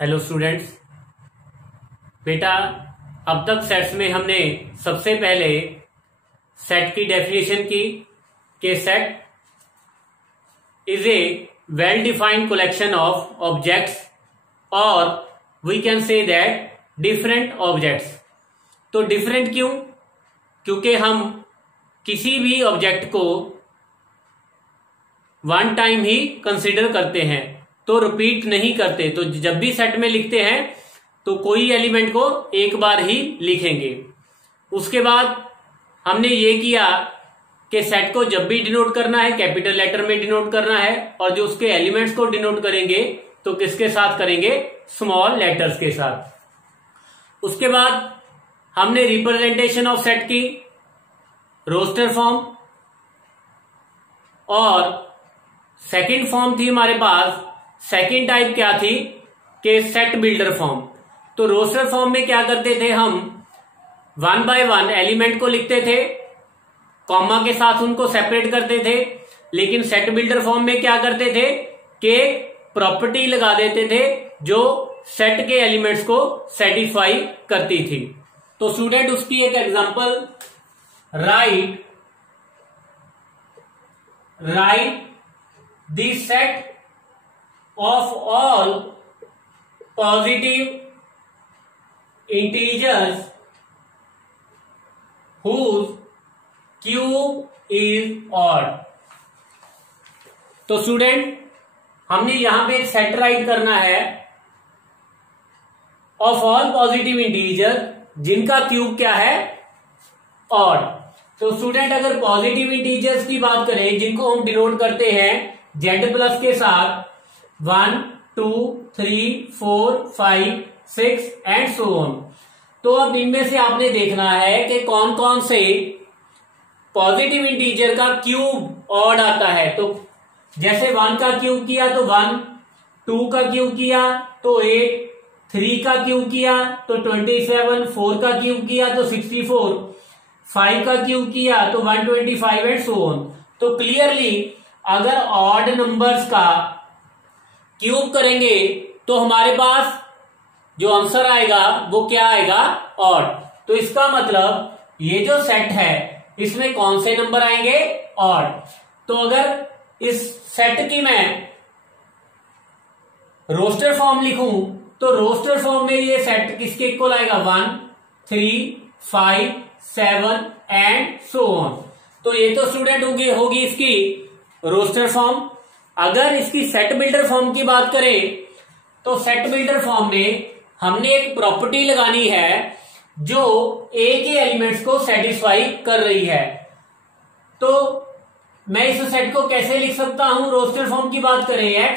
Hello students. बेटा, अब तक सेट्स में हमने सबसे पहले सेट की डेफिनेशन की कि set is a well defined collection of objects और we can say that different objects. तो डिफरेंट क्यों? क्योंकि हम किसी भी ऑब्जेक्ट को वन टाइम ही कंसिडर करते हैं, तो रिपीट नहीं करते। तो जब भी सेट में लिखते हैं तो कोई एलिमेंट को एक बार ही लिखेंगे। उसके बाद हमने ये किया कि सेट को जब भी डिनोट करना है कैपिटल लेटर में डिनोट करना है, और जो उसके एलिमेंट्स को डिनोट करेंगे तो किसके साथ करेंगे? स्मॉल लेटर्स के साथ। उसके बाद हमने रिप्रेजेंटेशन ऑफ सेट की रोस्टर फॉर्म, और सेकंड फॉर्म थी हमारे पास, सेकंड टाइप क्या थी कि सेट बिल्डर फॉर्म। तो रोस्टर फॉर्म में क्या करते थे, हम वन बाय वन एलिमेंट को लिखते थे, कॉमा के साथ उनको सेपरेट करते थे। लेकिन सेट बिल्डर फॉर्म में क्या करते थे कि प्रॉपर्टी लगा देते थे जो सेट के एलिमेंट्स को सेटिस्फाई करती थी। तो स्टूडेंट उसकी एक example, right the set of all positive integers whose cube is odd। तो स्टूडेंट हमने यहां पे सेट राइट करना है ऑफ ऑल पॉजिटिव इंटीजर जिनका क्यूब क्या है? ऑड। तो स्टूडेंट अगर पॉजिटिव इंटीजर्स की बात करें जिनको हम डिनोट करते हैं जेड प्लस के साथ 1, 2, 3, 4, 5, 6 एंड सो ऑन। तो अब इनमें से आपने देखना है कि कौन कौन से पॉजिटिव इंटीजर का क्यूब ऑड आता है। तो जैसे 1 का क्यूब किया तो 1, 2 का क्यूब किया तो 8, 3 का क्यूब किया तो 27, 4 का क्यूब किया तो 64, 5 का क्यूब किया तो 125 एंड सो ऑन। तो क्लियरली अगर ऑड नंबर्स का क्यूब करेंगे तो हमारे पास जो आंसर आएगा वो क्या आएगा? ऑड। तो इसका मतलब ये जो सेट है इसमें कौन से नंबर आएंगे? ऑड। तो अगर इस सेट की मैं रोस्टर फॉर्म लिखूं तो रोस्टर फॉर्म में ये सेट किसके इक्वल आएगा? 1, 3, 5, 7 एंड सो ऑन। तो ये तो स्टूडेंट होगी इसकी रोस्टर फॉर्म। अगर इसकी सेट बिल्डर फॉर्म की बात करें तो सेट बिल्डर फॉर्म में हमने एक प्रॉपर्टी लगानी है जो ए के एलिमेंट्स को सेटिस्फाई कर रही है। तो मैं इस सेट को कैसे लिख सकता हूं? रोस्टर फॉर्म की बात करें,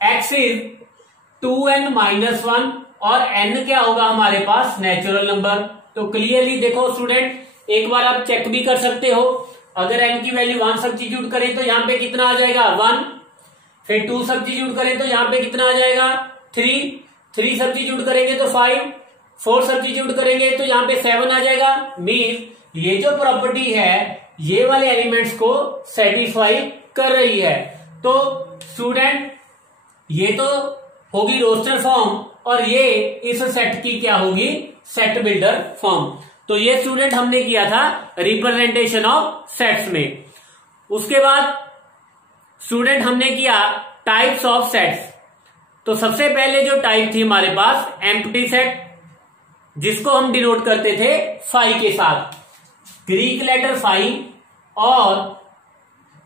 x इज 2n-1 और n क्या होगा हमारे पास? Natural number. तो क्लियरली देखो स्टूडेंट, एक बार आप चेक भी कर सकते हो। अगर n की वैल्यू 1 सब्स्टिट्यूट करें तो यहां पे कितना आ जाएगा? 1। फिर 2 सब्स्टिट्यूट करें तो यहां पे कितना आ जाएगा? 3 सब्स्टिट्यूट करेंगे तो 5, 4 सब्स्टिट्यूट करेंगे तो यहां पे 7 आ जाएगा। मीन ये जो प्रॉपर्टी है ये वाले एलिमेंट्स को सेटिस्फाई कर रही है। तो स्टूडेंट ये तो होगी रोस्टर फॉर्म और ये इस सेट की क्या होगी? Set builder form. तो ये स्टूडेंट हमने किया था रिप्रेजेंटेशन ऑफ सेट्स में। उसके बाद स्टूडेंट हमने किया टाइप्स ऑफ सेट्स। तो सबसे पहले जो टाइप थी हमारे पास एम्प्टी सेट, जिसको हम डिनोट करते थे फाई के साथ, ग्रीक लेटर फाई, और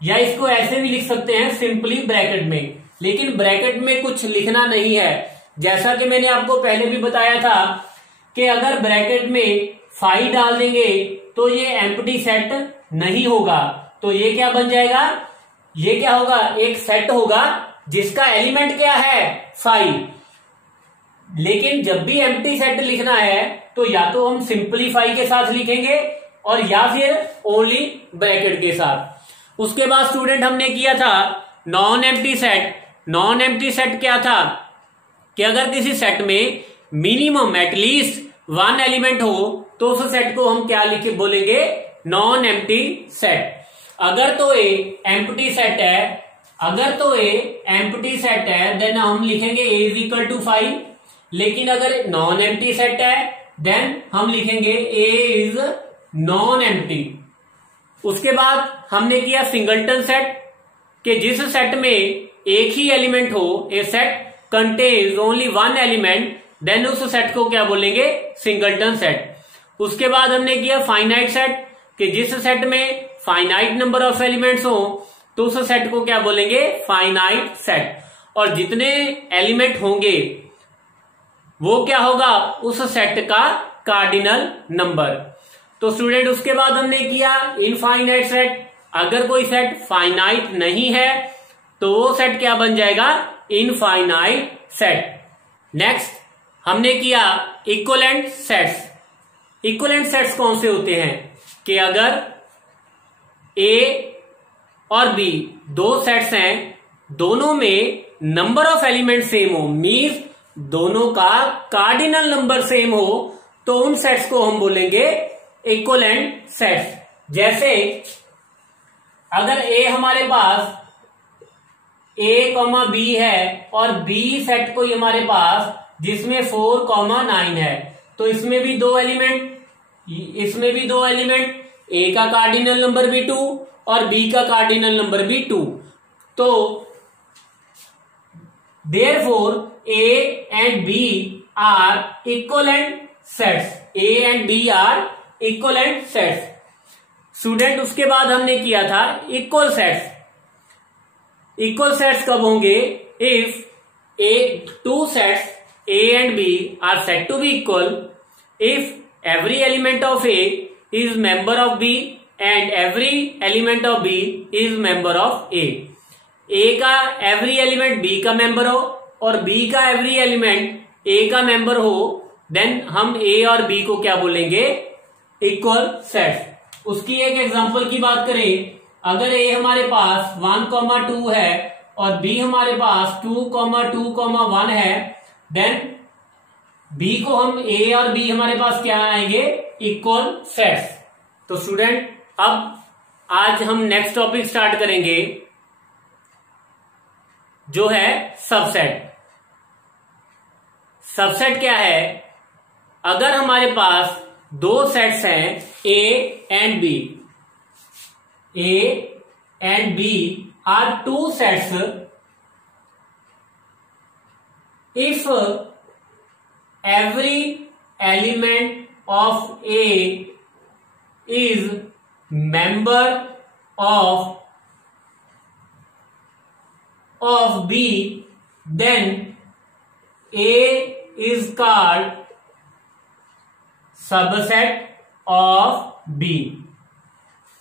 या इसको ऐसे भी लिख सकते हैं सिंपली ब्रैकेट में। लेकिन ब्रैकेट में कुछ लिखना नहीं है, जैसा कि मैंने आपको पहले भी बताया था कि अगर ब्रैकेट में फाई डाल देंगे तो ये एम्प्टी सेट नहीं होगा। तो ये क्या बन जाएगा? ये क्या होगा? एक सेट होगा जिसका एलिमेंट क्या है? फाई। लेकिन जब भी एम्प्टी सेट लिखना है तो या तो हम सिंपलीफाई के साथ लिखेंगे और या फिर ओनली ब्रैकेट के साथ। उसके बाद स्टूडेंट हमने किया था non empty set. Non empty set क्या था कि अगर किसी सेट में मिनिमम एटलीस्ट 1 एलिमेंट हो तो उस सेट को हम क्या लिखे बोलेंगे? Non empty set. अगर तो ये एम्प्टी सेट है, अगर तो ए एम्प्टी सेट है देन हम लिखेंगे ए इज इक्वल टू 5, लेकिन अगर नॉन एम्प्टी सेट है देन हम लिखेंगे ए इज नॉन एम्प्टी। उसके बाद हमने किया सिंगलटन सेट कि जिस सेट में एक ही एलिमेंट हो, a set contains only one element, then उस सेट को क्या बोलेंगे, सिंगलटन सेट। उसके बाद हमने किया फाइनाइट सेट कि जिस सेट में फाइनाइट नंबर ऑफ एलिमेंट्स हो तो उस सेट को क्या बोलेंगे, फाइनाइट सेट। और जितने एलिमेंट होंगे वो क्या होगा, उस सेट का कार्डिनल नंबर। तो स्टूडेंट उसके बाद हमने किया इनफाइनाइट सेट। अगर कोई सेट फाइनाइट नहीं है तो वो सेट क्या बन जाएगा, इनफाइनाइट सेट। नेक्स्ट हमने किया इक्विवेलेंट सेट्स। इक्विवेलेंट सेट्स कौन से होते हैं कि अगर ए और बी दो सेट्स हैं, दोनों में नंबर ऑफ एलिमेंट सेम हो, मीन्स दोनों का कार्डिनल नंबर सेम हो, तो उन सेट्स को हम बोलेंगे इक्विवेलेंट सेट्स। जैसे अगर ए हमारे पास a, b है और b सेट कोई हमारे पास जिसमें 4, 9 है, तो इसमें भी दो एलिमेंट, a का कार्डिनल नंबर भी 2 और b का कार्डिनल नंबर भी 2। तो therefore a and b are equivalent sets। a and b are equivalent sets। Student उसके बाद हमने किया था इक्वल सेट्स। इक्वल सेट्स कब होंगे, if A two sets a and b are said to be equal if every element of a is member of b and every element of b is member of a। a का every element b का member हो और b का every element a का member हो, then हम a और b को क्या बोलेंगे, इक्वल सेट्स। उसकी एक एग्जांपल की बात करें, अगर a हमारे पास 1, 2 है और b हमारे पास 2, 2, 1 है, देन b को हम a और b हमारे पास क्या आएंगे, इक्वल सेट्स। तो स्टूडेंट अब आज हम नेक्स्ट टॉपिक स्टार्ट करेंगे जो है सबसेट। सबसेट क्या है, अगर हमारे पास दो सेट्स हैं a and b, a and b are two sets if every element of a is member of b, then a is called subset of b।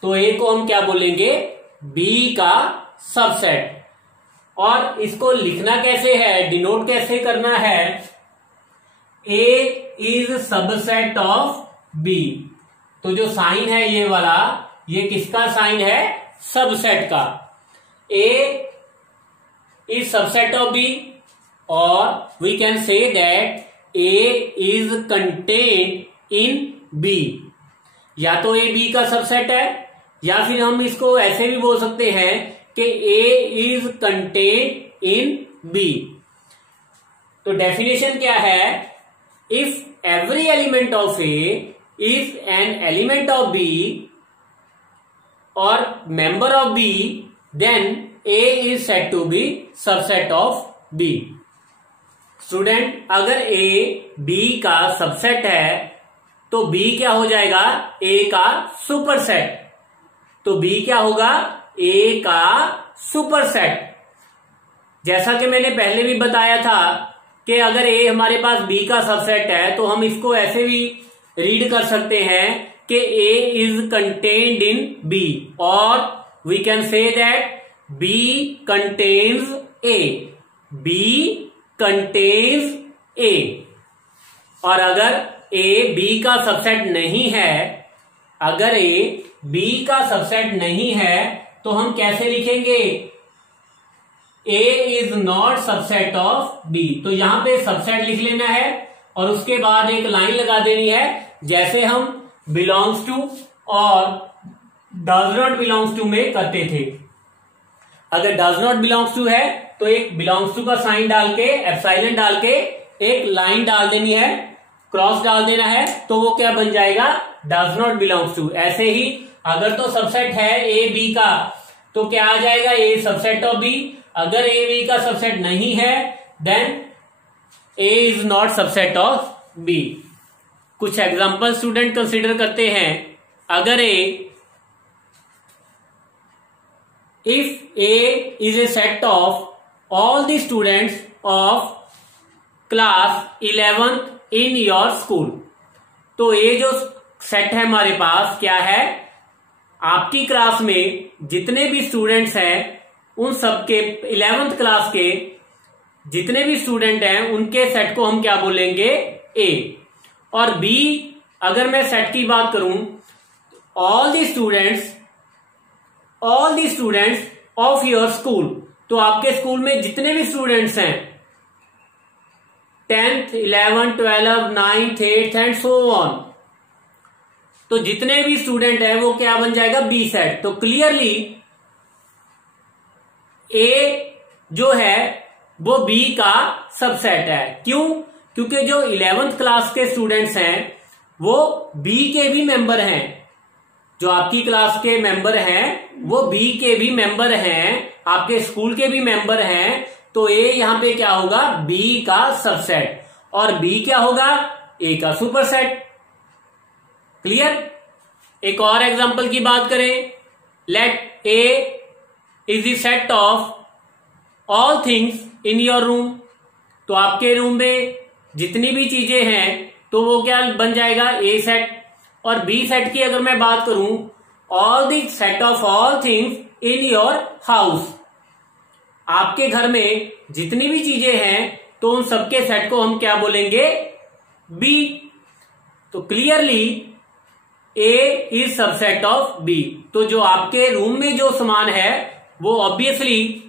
तो a को हम क्या बोलेंगे, b का सबसेट। और इसको लिखना कैसे है, डिनोट कैसे करना है, a is subset of b। तो जो साइन है ये वाला, ये किसका साइन है, सबसेट का। a is subset of b और we can say that a is contained in b। या तो a b का सबसेट है या फिर हम इसको ऐसे भी बोल सकते हैं कि a is contained in b। तो डेफिनेशन क्या है, if every element of a is an element of b और member of b, then a is said to be subset of b। Student अगर a b का subset है तो b क्या हो जाएगा, a का सुपरसेट। तो b क्या होगा, a का सुपरसेट। जैसा कि मैंने पहले भी बताया था कि अगर a हमारे पास b का सबसेट है तो हम इसको ऐसे भी रीड कर सकते हैं कि a is contained in b, और we can say that b contains a, b contains a। और अगर a b का सबसेट नहीं है, अगर a b का सबसेट नहीं है तो हम कैसे लिखेंगे, a is not subset of b। तो यहां पे सबसेट लिख लेना है और उसके बाद एक लाइन लगा देनी है, जैसे हम बिलोंग्स टू और डज नॉट बिलोंग्स टू में करते थे। अगर डज नॉट बिलोंग्स टू है तो एक बिलोंग्स टू का साइन डाल के, एप्सिलॉन डाल के एक लाइन डाल देनी है, क्रॉस डाल देना है, तो वो क्या बन जाएगा, डज नॉट बिलोंग्स टू। ऐसे ही अगर तो सबसेट है ए बी का तो क्या आ जाएगा, ए सबसेट ऑफ बी। अगर ए बी का सबसेट नहीं है then A is not subset of B. कुछ एग्जांपल स्टूडेंट कंसीडर करते हैं। अगर if A is a set of all the students of class 11th in your school, तो ये जो सेट है हमारे पास क्या है, आपकी क्लास में जितने भी स्टूडेंट्स हैं उन सबके 11th क्लास के जितने भी स्टूडेंट हैं उनके सेट को हम क्या बोलेंगे, ए। और बी अगर मैं सेट की बात करूं, all the students of your school, तो आपके स्कूल में जितने भी स्टूडेंट्स हैं 10th 11th 12th 9th 8th and so on, तो जितने भी स्टूडेंट हैं वो क्या बन जाएगा, बी सेट। तो क्लियरली ए जो है वो बी का सबसेट है। क्यों? क्योंकि जो 11th क्लास के स्टूडेंट्स हैं वो बी के भी मेंबर हैं, जो आपकी क्लास के मेंबर हैं वो बी के भी मेंबर हैं, आपके स्कूल के भी मेंबर हैं, तो ए यहां पे क्या होगा, बी का सबसेट, और बी क्या होगा, ए का सुपरसेट। क्लियर? एक और एग्जांपल की बात करें, let A is the set of all things in your room, तो आपके रूम में जितनी भी चीजें हैं तो वो क्या बन जाएगा, ए सेट। और बी सेट की अगर मैं बात करूं, all the set of all things in your house, आपके घर में जितनी भी चीजें हैं तो उन सबके सेट को हम क्या बोलेंगे, बी। तो clearly A is subset of B. तो जो आपके रूम में जो सामान है वो ऑब्वियसली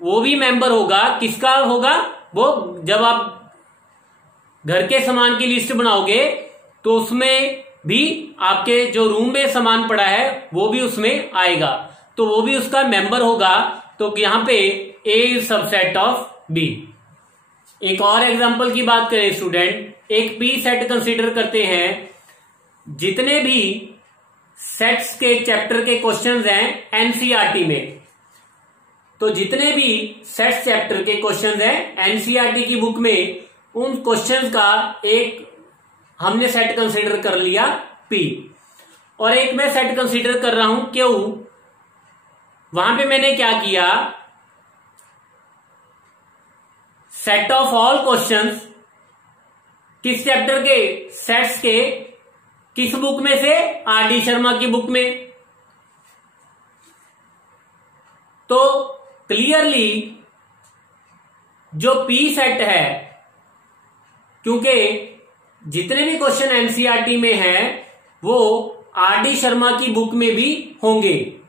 वो भी मेंबर होगा, किसका होगा, वो जब आप घर के सामान की लिस्ट बनाओगे तो उसमें भी आपके जो रूम में सामान पड़ा है वो भी उसमें आएगा, तो वो भी उसका मेंबर होगा। तो यहां पे ए इज सबसेट ऑफ बी। एक और एग्जांपल की बात करें स्टूडेंट, एक पी सेट कंसीडर करते हैं। जितने भी सेट्स के चैप्टर के क्वेश्चंस हैं एनसीईआरटी में, तो जितने भी सेट्स चैप्टर के क्वेश्चंस हैं एनसीईआरटी की बुक में, उन क्वेश्चंस का एक हमने सेट कंसीडर कर लिया पी, और एक मैं सेट कंसीडर कर रहा हूं क्यू। वहां पे मैंने क्या किया, सेट ऑफ ऑल क्वेश्चंस किस चैप्टर के, सेट्स के, किस बुक में से, आर डी शर्मा की बुक में। तो क्लियरली जो पी सेट है, क्योंकि जितने भी क्वेश्चन एनसीईआरटी में हैं वो आर डी शर्मा की बुक में भी होंगे,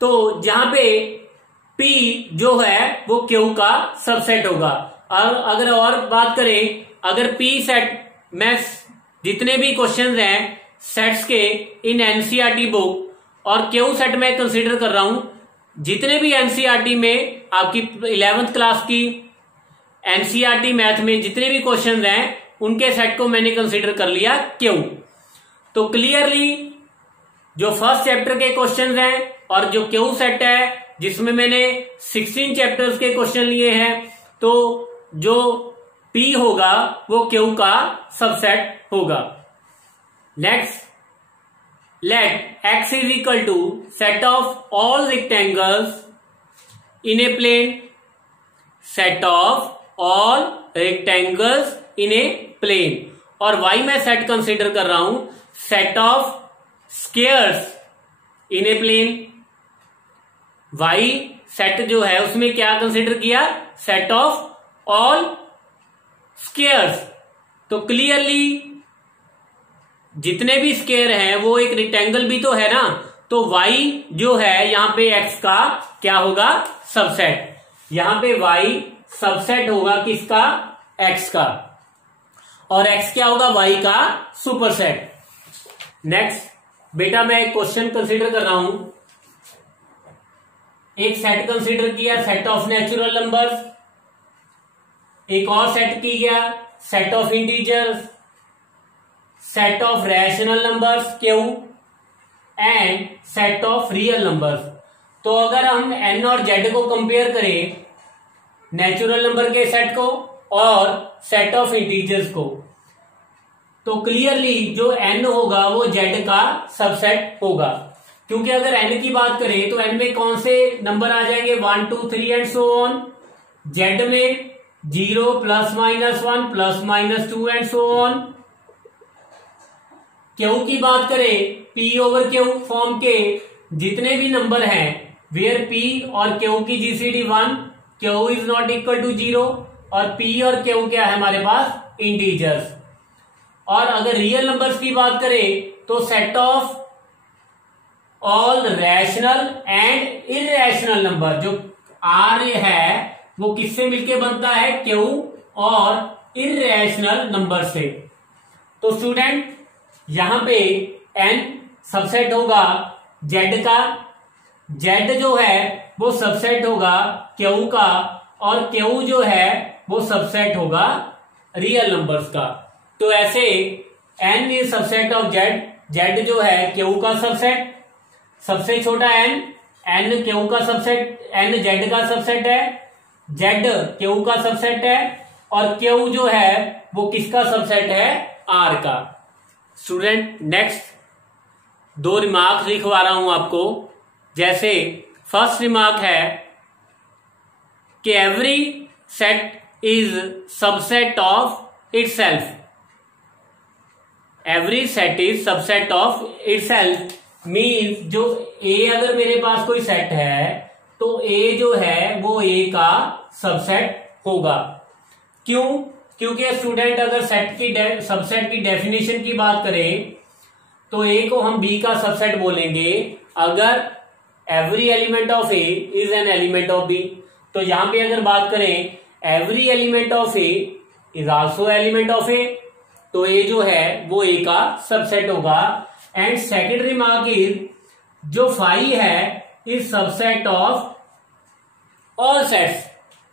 तो जहां पे पी जो है वो क्यू का सबसेट होगा। और अगर और बात करें, अगर पी सेट में जितने भी क्वेश्चंस हैं सेट्स के इन एनसीईआरटी बुक, और क्यू सेट में कंसीडर कर रहा हूं जितने भी एनसीईआरटी में आपकी 11th क्लास की एनसीईआरटी मैथ में जितने भी क्वेश्चंस हैं उनके सेट को मैंने कंसीडर कर लिया क्यू। तो क्लियरली जो फर्स्ट चैप्टर के क्वेश्चंस हैं और जो क्यू सेट है जिसमें मैंने 16 चैप्टर्स के क्वेश्चन लिए हैं, तो जो पी होगा वो क्यू का सबसेट होगा। Next, let X is equal to set of all rectangles in a plane, set of all rectangles in a plane, और वाई मैं सेट कंसीडर कर रहा हूं set of squares in a plane. Y set जो है उसमें क्या consider किया, सेट ऑफ ऑल स्क्वायर्स। तो क्लियरली जितने भी स्क्वायर हैं वो एक रेक्टेंगल भी तो है ना, तो वाई जो है यहां पे एक्स का क्या होगा, सबसेट। यहां पे वाई सबसेट होगा किसका, एक्स का, और एक्स क्या होगा, वाई का सुपरसेट। नेक्स्ट बेटा मैं एक क्वेश्चन कंसीडर कर रहा हूं। एक सेट कंसीडर किया सेट ऑफ नेचुरल नंबर्स, एक और सेट की गया set of integers, set of rational numbers Q and set of real numbers. तो अगर हम एन और जेड को कंपेयर करें, नेचुरल नंबर के सेट को और सेट ऑफ इंटीजर्स को, तो क्लियरली जो एन होगा वो जेड का सबसेट होगा। क्योंकि अगर एन की बात करें तो एन में कौन से नंबर आ जाएंगे 1 2 3 एंड सो ऑन, जेड में 0 +-1 +-2 एंड सो ऑन। क्यू की बात करें P/Q फॉर्म के जितने भी नंबर हैं वेयर P और Q की GCD 1, Q is not equal to 0 और P और Q क्या है हमारे पास इंटीजर्स। और अगर रियल नंबर्स की बात करें तो set of all rational and irrational number, जो R है वो किससे मिलके बनता है Q और इररेशनल नंबर से। तो स्टूडेंट यहां पे N सबसेट होगा Z का, Z जो है वो सबसेट होगा Q का और Q जो है वो सबसेट होगा रियल नंबर्स का। तो ऐसे N is subset of Z, Z जो है Q का सबसेट, सबसे छोटा N Q का सबसेट, N Z का सबसेट है, Z Q का सबसेट है और Q जो है वो किसका सबसेट है R का। स्टूडेंट नेक्स्ट 2 रिमार्क लिखवा रहा हूं आपको। जैसे फर्स्ट रिमार्क है कि every set is subset of itself, every set is subset of itself means जो A अगर मेरे पास कोई सेट है तो A जो है वो A का सबसेट होगा। क्यों? क्योंकि स्टूडेंट अगर सेट की सबसेट की डेफिनेशन की बात करें तो A को हम B का सबसेट बोलेंगे अगर every element of A is an element of B। तो यहां पे अगर बात करें every element of A is also element of A, तो A जो है वो A का सबसेट होगा। एंड सेकेंड रिमार्क इज जो फाई है is subset of all sets.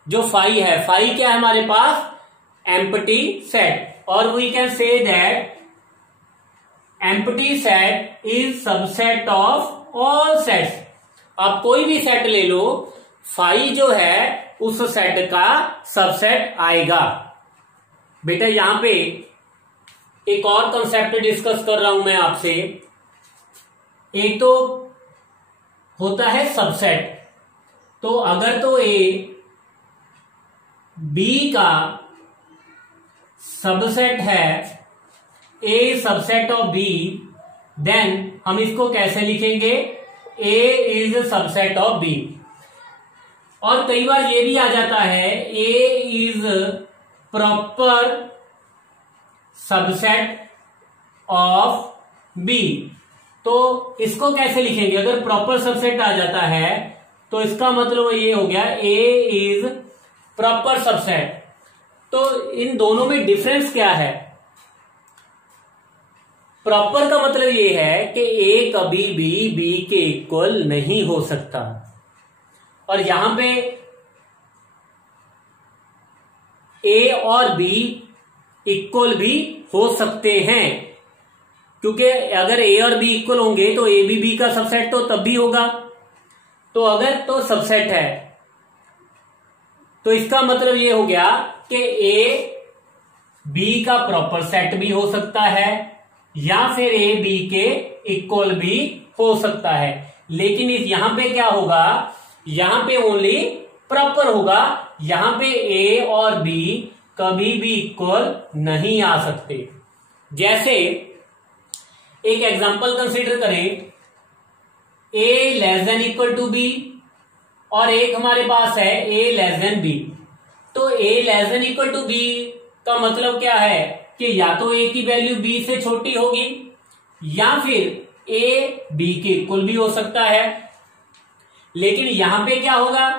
जो फाई है, फाई क्या है हमारे पास एम्प्टी सेट, और we can say that empty set is subset of all sets. आप कोई भी सेट ले लो, फाई जो है उस सेट का सबसेट आएगा। बेटा यहां पे एक और कंसेप्ट डिस्कस कर रहा हूं मैं आपसे। एक तो होता है सबसेट, तो अगर तो A B का सबसेट है, A subset of B, then हम इसको कैसे लिखेंगे A is subset of B। और कई बार ये भी आ जाता है A is proper subset of B। तो इसको कैसे लिखेंगे? अगर प्रॉपर सबसेट आ जाता है तो इसका मतलब ये हो गया A इज प्रॉपर सबसेट। तो इन दोनों में डिफरेंस क्या है? प्रॉपर का मतलब ये है कि A कभी भी B के इक्वल नहीं हो सकता, और यहां पे A और B इक्वल भी हो सकते हैं, क्योंकि अगर A और B इक्वल होंगे तो A भी B का सबसेट तो तब भी होगा। तो अगर तो सबसेट है तो इसका मतलब ये हो गया कि A B का प्रॉपर सेट भी हो सकता है या फिर A B के इक्वल भी हो सकता है। लेकिन इस यहां पे क्या होगा, यहां पे ओनली प्रॉपर होगा, यहां पे A और B कभी भी इक्वल नहीं आ सकते। जैसे एक एग्जांपल कंसीडर करें, A less than equal to B और एक हमारे पास है A लेस देन B। तो A less than equal to B का मतलब क्या है कि या तो A की वैल्यू B से छोटी होगी या फिर A B के इक्वल भी हो सकता है। लेकिन यहां पे क्या होगा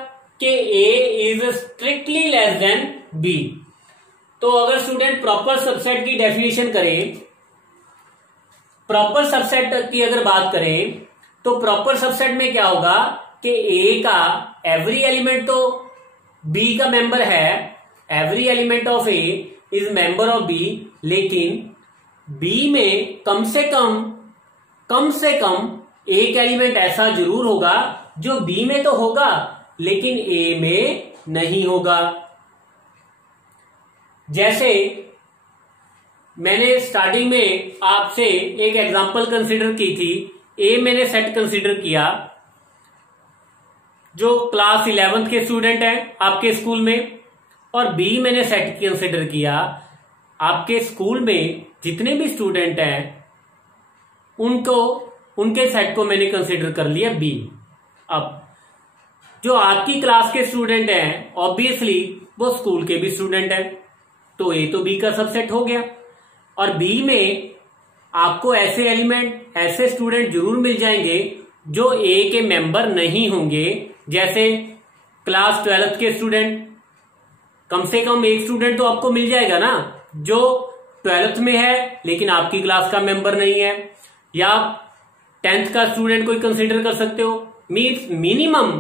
कि A is strictly less than B। तो अगर स्टूडेंट प्रॉपर सबसेट की डेफिनेशन करें, प्रॉपर सबसेट की अगर बात करें तो प्रॉपर सबसेट में क्या होगा कि ए का एवरी एलिमेंट तो बी का मेंबर है, every element of A is member of B, लेकिन बी में कम से कम एक एलिमेंट ऐसा जरूर होगा जो बी में तो होगा लेकिन ए में नहीं होगा। जैसे मैंने स्टार्टिंग में आपसे एक एग्जांपल कंसीडर की थी, ए मैंने सेट कंसीडर किया जो क्लास 11th के स्टूडेंट हैं आपके स्कूल में, और बी मैंने सेट कंसीडर किया आपके स्कूल में जितने भी स्टूडेंट हैं उनके सेट को मैंने कंसीडर कर लिया बी। अब जो आपकी क्लास के स्टूडेंट हैं ऑब्वियसली वो स्कूल के भी स्टूडेंट हैं, तो ए तो बी का सबसेट हो गया। और बी में आपको ऐसे एलिमेंट, ऐसे स्टूडेंट जरूर मिल जाएंगे जो ए के मेंबर नहीं होंगे। जैसे क्लास 12th के स्टूडेंट, कम से कम एक स्टूडेंट तो आपको मिल जाएगा ना जो 12th में है लेकिन आपकी क्लास का मेंबर नहीं है, या 10th का स्टूडेंट कोई कंसीडर कर सकते हो। मीन्स मिनिमम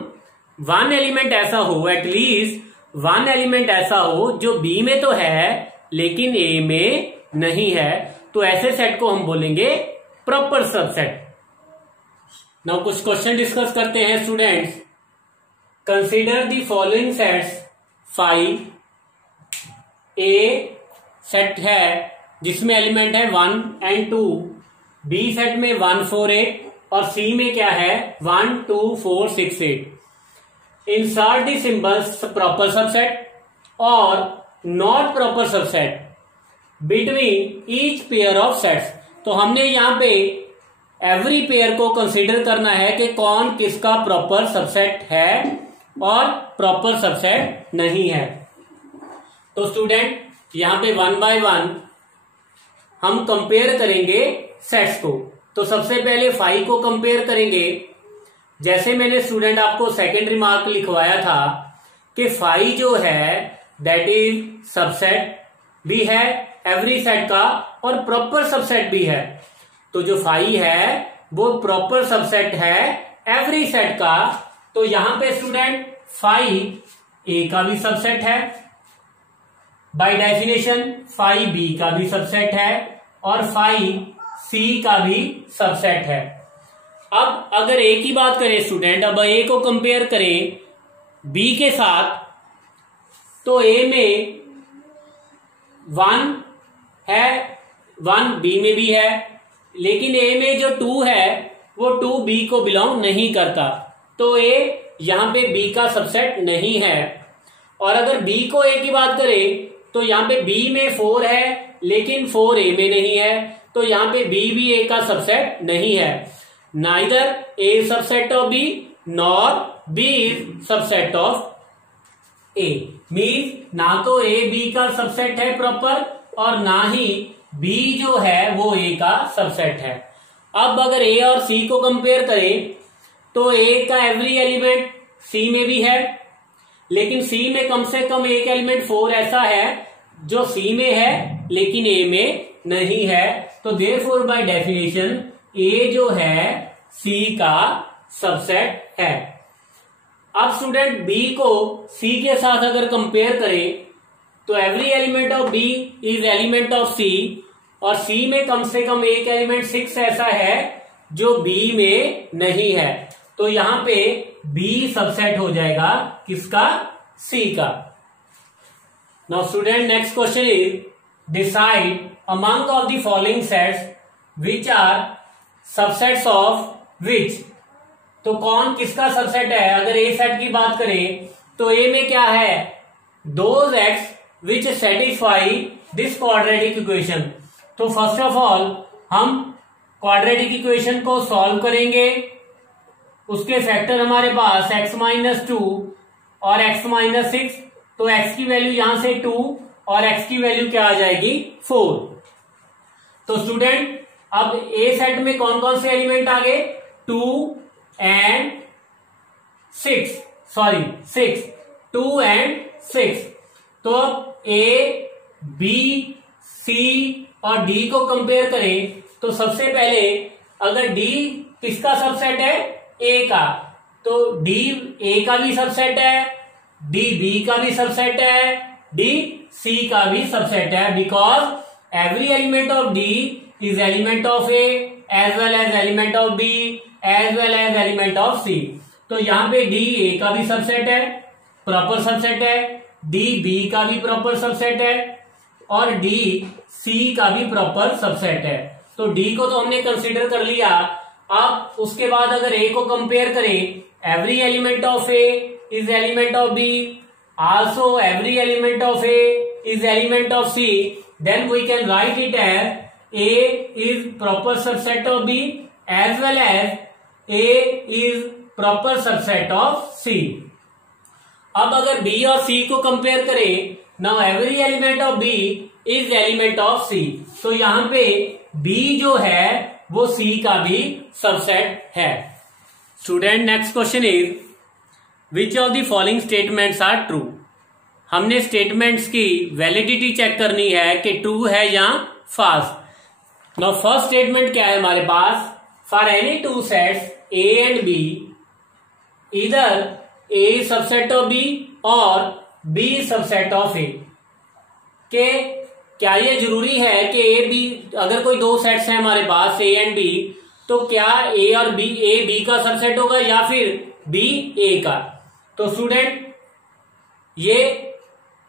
वन एलिमेंट ऐसा हो, एटलीस्ट वन एलिमेंट ऐसा हो जो बी में तो है लेकिन ए में नहीं है, तो ऐसे सेट को हम बोलेंगे प्रॉपर सबसेट। नाउ कुछ क्वेश्चन डिस्कस करते हैं students. Consider the following sets. 5 A set है जिसमें एलिमेंट है 1 and 2, बी सेट में 1 4 8 और सी में क्या है 1 2 4 6 8। Insert the symbols proper subset और not proper subset between each pair of sets. तो हमने यहां पे एवरी पेयर को कंसीडर करना है कि कौन किसका प्रॉपर सबसेट है और प्रॉपर सबसेट नहीं है। तो स्टूडेंट यहां पे 1 by 1 हम कंपेयर करेंगे सेट्स को। तो सबसे पहले 5 को कंपेयर करेंगे। जैसे मैंने स्टूडेंट आपको सेकंड रिमार्क लिखवाया था कि 5 जो है दैट इज सबसेट भी है एवरी सेट का और प्रॉपर सबसेट भी है। तो जो 5 है वो प्रॉपर सबसेट है एवरी सेट का। तो यहां पे स्टूडेंट 5 ए का भी सबसेट है, बाय डेफिनेशन 5 बी का भी सबसेट है और 5 सी का भी सबसेट है। अब अगर ए की बात करें स्टूडेंट, अब ए को कंपेयर करें बी के साथ, तो ए में 1 है, 1 बी में भी है, लेकिन ए में जो 2 है वो 2 बी को बिलोंग नहीं करता, तो ए यहां पे बी का सबसेट नहीं है। और अगर बी को ए की बात करें तो यहां पे बी में 4 है लेकिन 4 ए में नहीं है, तो यहां पे बी भी ए का सबसेट नहीं है। Neither A subset of B nor B is subset of A. Means ना तो ए बी का सबसेट है प्रॉपर और ना ही बी जो है वो ए का सबसेट है। अब अगर ए और सी को कंपेयर करें तो ए का एवरी एलिमेंट सी में भी है, लेकिन सी में कम से कम एक एलिमेंट 4 ऐसा है जो सी में है लेकिन ए में नहीं है। तो देयरफॉर बाय डेफिनेशन ए जो है सी का सबसेट है। अब स्टूडेंट बी को सी के साथ अगर कंपेयर करें तो every element of B is element of C, और सी में कम से कम एक एलिमेंट 6 ऐसा है जो बी में नहीं है। तो यहां पे बी सबसेट हो जाएगा किसका, सी का। Now student next question is decide among of the following sets which are subsets of which. तो कौन किसका सबसेट है। अगर ए सेट की बात करें तो ए में क्या है, those x which satisfy this quadratic equation. तो फर्स्ट ऑफ ऑल हम क्वाड्रेटिक इक्वेशन को सॉल्व करेंगे। उसके फैक्टर हमारे पास x-2 और x-6, तो x की वैल्यू यहां से 2 और x की वैल्यू क्या आ जाएगी 4। तो स्टूडेंट अब ए सेट में कौन कौन से एलिमेंट आ गए, 2 and 6, 2 and 6। तो अब ए, बी, सी और डी को कंपेयर करें तो सबसे पहले अगर डी किसका सबसेट है, ए का, तो डी ए का भी सबसेट है, डी बी का भी सबसेट है, डी सी का भी सबसेट है, because every element of D is element of A as well as element of B as well as element of C. तो यहाँ पे डी ए का भी सबसेट है, प्रॉपर सबसेट है, डी बी का भी प्रॉपर सबसेट है और डी सी का भी प्रॉपर सबसेट है। तो डी को तो हमने कंसीडर कर लिया। अब उसके बाद अगर ए को कंपेयर करें, every element of A is element of B, also every element of A is element of C, then we can write it as A is proper subset of B as well as A is proper subset of C. अब अगर B और C को compare करें, now every element of B is element of C, तो यहां पे B जो है वो सी का भी सबसेट है। Student, next question is which of the following statements are true. हमने स्टेटमेंट्स की वैलिडिटी चेक करनी है कि ट्रू है या फॉल्स। नाउ फर्स्ट स्टेटमेंट क्या है हमारे पास, for any two sets A and B इधर ए सबसेट ऑफ बी और बी सबसेट ऑफ ए, के क्या ये जरूरी है कि ए बी, अगर कोई दो सेट्स हैं हमारे पास ए एंड बी, तो क्या ए और बी, ए बी का सबसेट होगा या फिर बी ए का। तो स्टूडेंट ये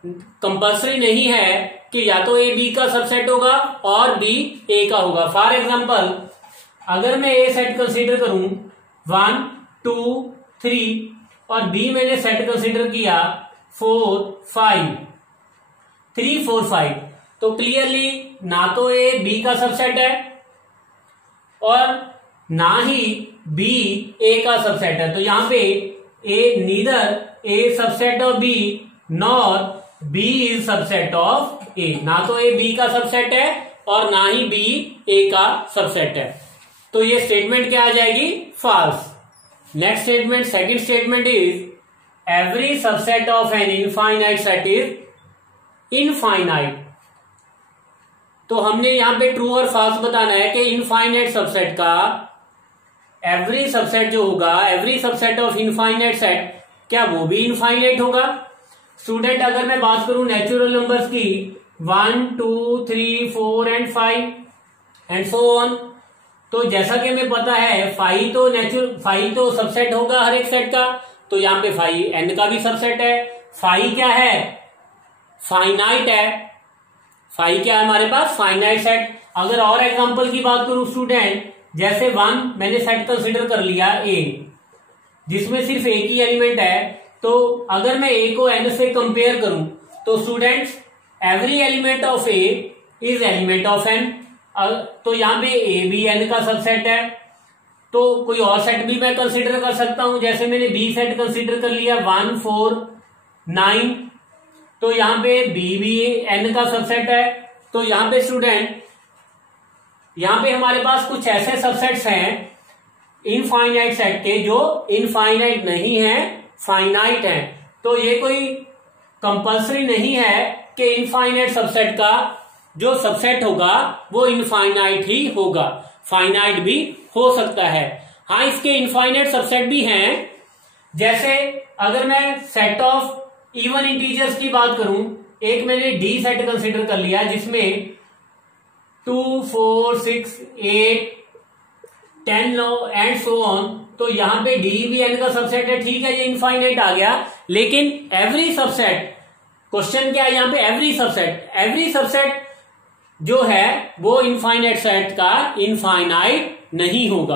कंपल्सरी नहीं है कि या तो ए बी का सबसेट होगा और बी ए का होगा। फॉर एग्जांपल अगर मैं ए सेट कंसीडर करूं 1 2 3 और बी मैंने सेट कंसीडर किया 4 5 3 4 5, तो क्लियरली ना तो ए बी का सबसेट है और ना ही बी ए का सबसेट है। तो यहां पे A neither A subset of B nor B is subset of A, ना तो ए बी का सबसेट है और ना ही बी ए का सबसेट है। तो ये स्टेटमेंट क्या आ जाएगी, false. Next statement, second statement is every subset of an infinite set is infinite. तो हमने यहां पे ट्रू और फॉल्स बताना है कि इनफाइनाइट सबसेट का एवरी सबसेट जो होगा, every subset of infinite set, क्या वो भी इनफाइनाइट होगा। स्टूडेंट अगर मैं बात करूं नेचुरल नंबर्स की 1 2 3 4 एंड 5 एंड सो ऑन, तो जैसा कि हमें पता है फाइव तो सबसेट होगा हर एक सेट का, तो यहां पे फाइव एन का भी सबसेट है। फाइव क्या है, फाइनाइट है। फाइव क्या है हमारे पास, फाइनाइट सेट। अगर और एग्जांपल की बात करूं स्टूडेंट, जैसे 1 मैंने सेट कंसीडर कर लिया ए, जिसमें सिर्फ एक ही एलिमेंट है, तो अगर मैं ए को एन से कंपेयर करूं तो students every element of A is element of N, तो यहां पे ए बी एन का सबसेट है। तो कोई और सेट भी मैं कंसीडर कर सकता हूं, जैसे मैंने बी सेट कंसीडर कर लिया 1 4 9, तो यहां पे बी भी एन का सबसेट है। तो यहां पे स्टूडेंट, यहां पे हमारे पास कुछ ऐसे सबसेट्स हैं इनफाइनाइट सेट के जो इनफाइनाइट नहीं है, फाइनाइट है। तो ये कोई कंपल्सरी नहीं है कि इनफाइनाइट सबसेट का जो सबसेट होगा वो इनफाइनाइट ही होगा, फाइनाइट भी हो सकता है। हाँ, इसके इनफाइनाइट सबसेट भी हैं, जैसे अगर मैं सेट ऑफ इवन इंटीजर्स की बात करूं, एक मैंने डी सेट कंसीडर कर लिया जिसमें 2 4 6 8 10 एंड सो ऑन, तो यहां पे डी भी एन का सबसेट है। ठीक है, ये इनफाइनाइट आ गया, लेकिन एवरी सबसेट, क्वेश्चन क्या है यहां पे, एवरी सबसेट जो है वो इनफाइनाइट सेट का इनफाइनाइट नहीं होगा।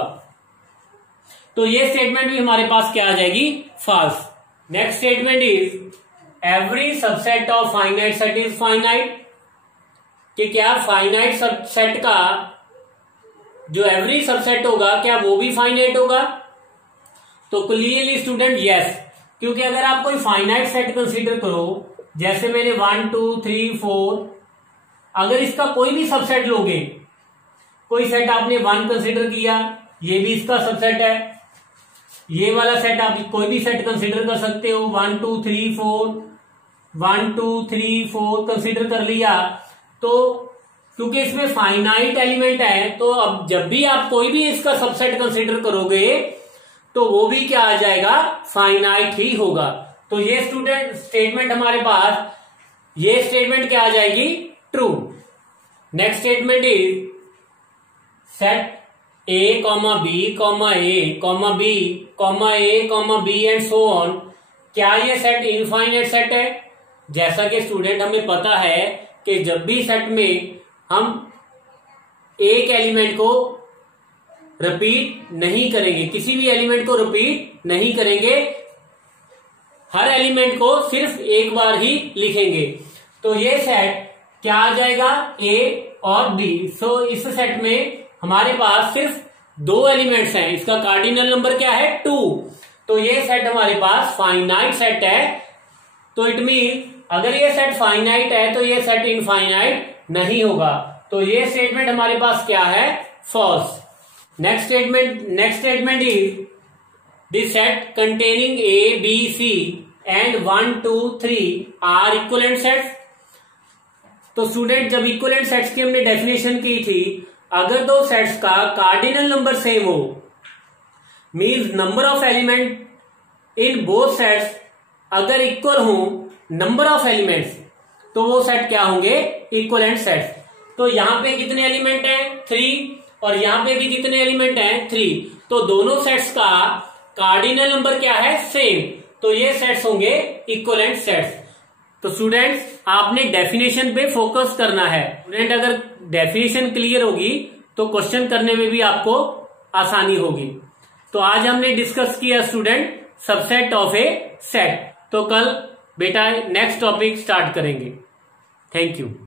तो ये स्टेटमेंट भी हमारे पास क्या आ जाएगी, false. Next statement is every subset of finite set is finite, कि क्या फाइनाइट सबसेट का जो एवरी सबसेट होगा क्या वो भी फाइनाइट होगा। तो क्लियरली स्टूडेंट यस, क्योंकि अगर आप कोई फाइनाइट सेट कंसीडर करो, जैसे मैंने 1 2 3 4, अगर इसका कोई भी सबसेट लोगे, कोई सेट आपने 1 कंसीडर किया, ये भी इसका सबसेट है, ये वाला सेट आप कोई भी सेट कंसीडर कर सकते हो, 1 2 3 4 1 2 3 4 कंसीडर कर लिया, तो क्योंकि इसमें फाइनाइट एलिमेंट है, तो अब जब भी आप कोई भी इसका सबसेट कंसीडर करोगे तो वो भी क्या आ जाएगा, फाइनाइट ही होगा। तो ये स्टूडेंट स्टेटमेंट हमारे पास, ये स्टेटमेंट क्या आ जाएगी, true. Next statement is set A comma B comma A comma B comma A comma B and so on. क्या ये सेट इनफाइनाइट सेट है? जैसा कि स्टूडेंट हमें पता है कि जब भी सेट में हम एक एलिमेंट को रिपीट नहीं करेंगे, किसी भी एलिमेंट को रिपीट नहीं करेंगे, हर एलिमेंट को सिर्फ एक बार ही लिखेंगे, तो ये सेट क्या आ जाएगा, ए और बी। सो इस सेट में हमारे पास सिर्फ दो एलिमेंट्स हैं, इसका कार्डिनल नंबर क्या है, 2। तो ये सेट हमारे पास फाइनाइट सेट है। तो इट मीन अगर ये सेट फाइनाइट है तो ये सेट इनफाइनाइट नहीं होगा। तो ये स्टेटमेंट हमारे पास क्या है, false. Next statement is this set containing A B C and 1 2 3 are equivalent sets. तो स्टूडेंट जब इक्वलेंट सेट्स की हमने डेफिनेशन की थी, अगर दो सेट्स का कार्डिनल नंबर सेम हो, means number of element in both sets अगर इक्वल हो नंबर ऑफ एलिमेंट्स, तो वो सेट क्या होंगे, इक्वलेंट सेट्स। तो यहां पे कितने एलिमेंट हैं, 3, और यहां पे भी कितने एलिमेंट हैं, 3। तो दोनों सेट्स का कार्डिनल नंबर क्या है, सेम, तो ये सेट्स होंगे इक्वलेंट सेट्स। तो स्टूडेंट्स आपने डेफिनेशन पे फोकस करना है। स्टूडेंट अगर डेफिनेशन क्लियर होगी तो क्वेश्चन करने में भी आपको आसानी होगी। तो आज हमने डिस्कस किया student subset of A set. तो कल बेटा नेक्स्ट टॉपिक स्टार्ट करेंगे। Thank you.